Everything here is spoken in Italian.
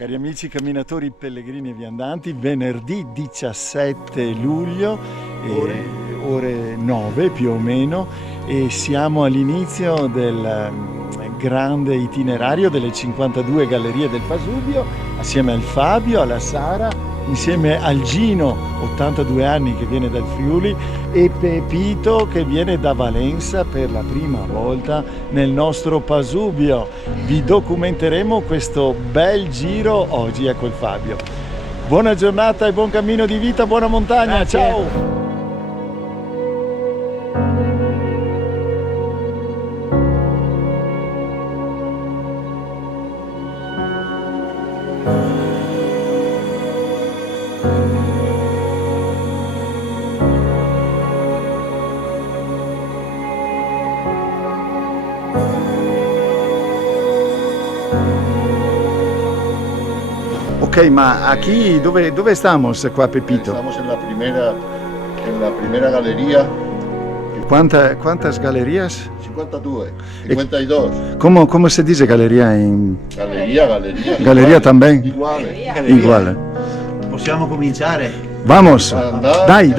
Cari amici camminatori, pellegrini e viandanti, venerdì 17 luglio, ore 9 più o meno, e siamo all'inizio del grande itinerario delle 52 gallerie del Pasubio, assieme al Fabio, alla Sara, insieme al Gino, 82 anni, che viene dal Friuli, e Pepito, che viene da Valenza per la prima volta nel nostro Pasubio. Vi documenteremo questo bel giro oggi, ecco il Fabio. Buona giornata e buon cammino di vita, buona montagna. Grazie. Ciao! Ok, ma aquí, dove estamos qua, Pepito? Estamos en la primera galería. ¿Cuántas galerías? 52, 52. ¿Cómo se dice galería in... Galleria. Galleria también? Uguale. Uguale. Possiamo cominciare? Vamos! Dai!